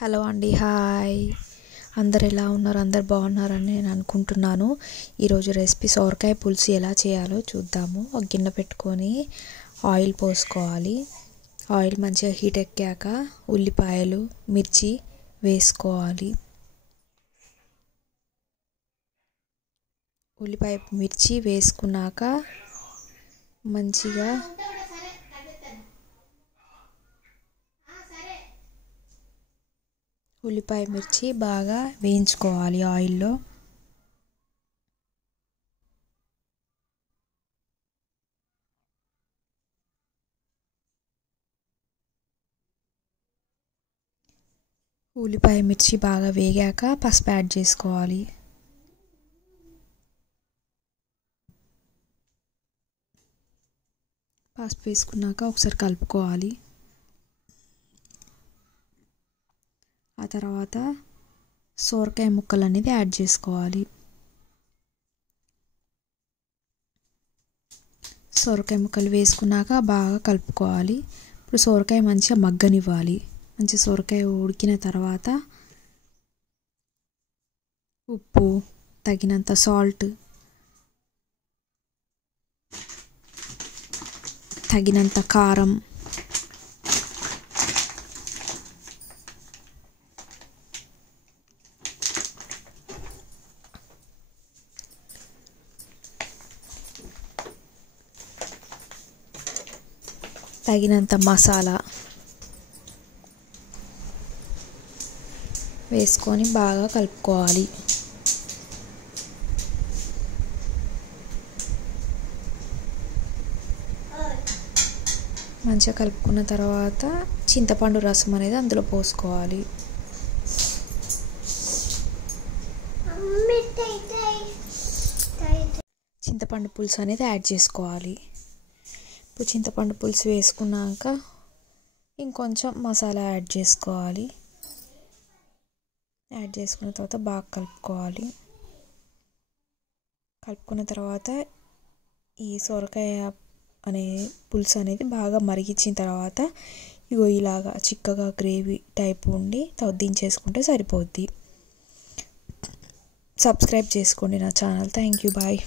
Hello అండి, hi. అందరు ఎలా ఉన్నారు? అందరు బాగున్నారని నేను అనుకుంటున్నాను. ఈరోజు రెసిపీ సొరకాయ పులుసు ఎలా చేయాలో చూద్దాము. ఒక గిన్నె పెట్టుకొని ఆయిల్ పోసుకోవాలి. ఆయిల్ మంచిగా హీట్ ఎక్కాక ఉల్లిపాయలు, మిర్చి వేసుకోవాలి. ఉల్లిపాయ మిర్చి వేసుకున్నాక మంచిగా ఉల్లిపాయ మిర్చి బాగా వేయించుకోవాలి ఆయిల్లో. ఉల్లిపాయ మిర్చి బాగా వేగాక పసుపు యాడ్ చేసుకోవాలి. పసుపు వేసుకున్నాక ఒకసారి కలుపుకోవాలి. ఆ తర్వాత సొరకాయ ముక్కలు అనేది యాడ్ చేసుకోవాలి. సొరకాయ ముక్కలు వేసుకున్నాక బాగా కలుపుకోవాలి. ఇప్పుడు సొరకాయ మంచిగా మగ్గనివ్వాలి. మంచిగా సొరకాయ ఉడికిన తర్వాత ఉప్పు, తగినంత సాల్ట్, తగినంత కారం, తగినంత మసాలా వేసుకొని బాగా కలుపుకోవాలి. మంచిగా కలుపుకున్న తర్వాత చింతపండు రసం అనేది అందులో పోసుకోవాలి. చింతపండు పులుసు అనేది యాడ్ చేసుకోవాలి. ఇప్పుడు చింతపండు పులుసు వేసుకున్నాక ఇంకొంచెం మసాలా యాడ్ చేసుకోవాలి. యాడ్ చేసుకున్న తర్వాత బాగా కలుపుకోవాలి. కలుపుకున్న తర్వాత ఈ సొరకాయ అనే పులుసు అనేది బాగా మరిగించిన తర్వాత ఇలాగా చిక్కగా గ్రేవీ టైప్ ఉండి దించేసుకుంటే సరిపోద్ది. సబ్స్క్రైబ్ చేసుకోండి నా ఛానల్. Thank you, bye.